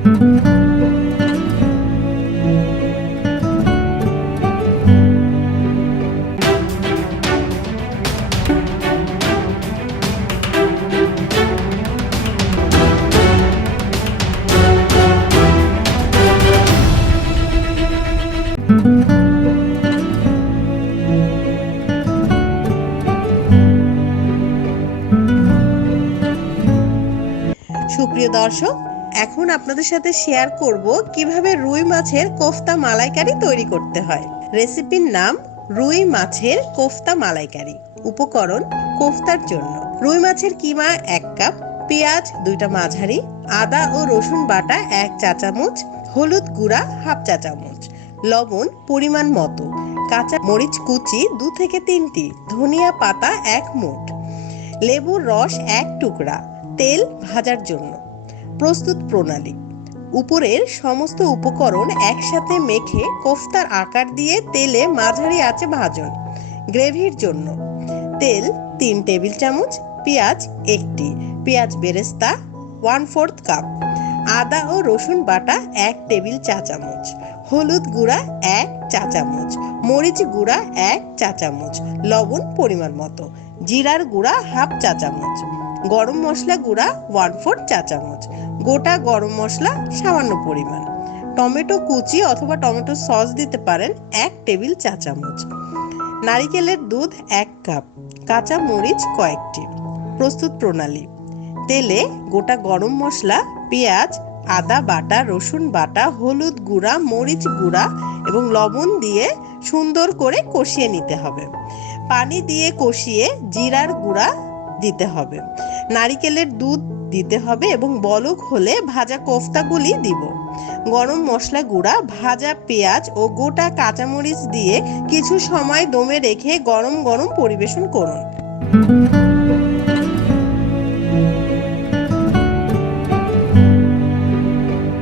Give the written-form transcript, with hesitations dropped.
সুপ্রিয় দর্শক, এখন আপনাদের সাথে শেয়ার করব কিভাবে রুই মাছের কোফতা মালাইকারি তৈরি করতে হয়। রেসিপির নাম রুই মাছের কোফতা মালাইকারি। উপকরণ কোফতার জন্য: রুই মাছের কিমা 1 কাপ, পেঁয়াজ 2টা মাঝারি, আদা ও রসুন বাটা 1 চা চামচ, হলুদ গুঁড়া 1/2 চা চামচ, লবণ পরিমাণ মতো, কাঁচা মরিচ কুচি 2 থেকে 3টি, ধনিয়া পাতা 1 মুঠ, লেবুর রস 1 টুকরা, তেল ভাজার জন্য। প্রস্তুত প্রণালী: উপরের সমস্ত উপকরণ একসাথে মেখে কোফতার আকার দিয়ে তেলে মাঝারি আঁচে ভাজুন। গ্রেভির জন্য: তেল 3 টেবিল চামচ, পেঁয়াজ 1টি, পেঁয়াজ বেরেস্তা 1/4 কাপ, আদা ও রসুন বাটা 1 টেবিল চা চামচ, হলুদ গুঁড়া 1 চা চামচ, মরিচ গুঁড়া 1 চা চামচ, লবণ পরিমাণ মতো, জিরার গুঁড়া 1/2 চা চামচ, গরম মশলা গুঁড়া 1/4 চা চামচ, গোটা গরম মশলা সামান্য পরিমাণ, টমেটো কুচি অথবা টমেটো সস দিতে পারেন 1 টেবিল চা চামচ, নারিকেলের দুধ 1 কাপ, কাঁচা মরিচ কয়েকটি। প্রস্তুত প্রণালী: তেলে গোটা গরম মশলা, পেঁয়াজ, আদা বাটা, রসুন বাটা, হলুদ গুঁড়া, মরিচ গুঁড়া এবং লবণ দিয়ে সুন্দর করে কষিয়ে নিতে হবে। পানি দিয়ে কষিয়ে জিরার গুঁড়া দিতে হবে, নারিকেলের দুধ দিতে হবে এবং বলক হলে ভাজা কোফতাগুলি দিব। গরম মশলা গুঁড়া, ভাজা পেঁয়াজ ও গোটা কাঁচামরিচ দিয়ে কিছু সময় দমে রেখে গরম গরম পরিবেশন করুন।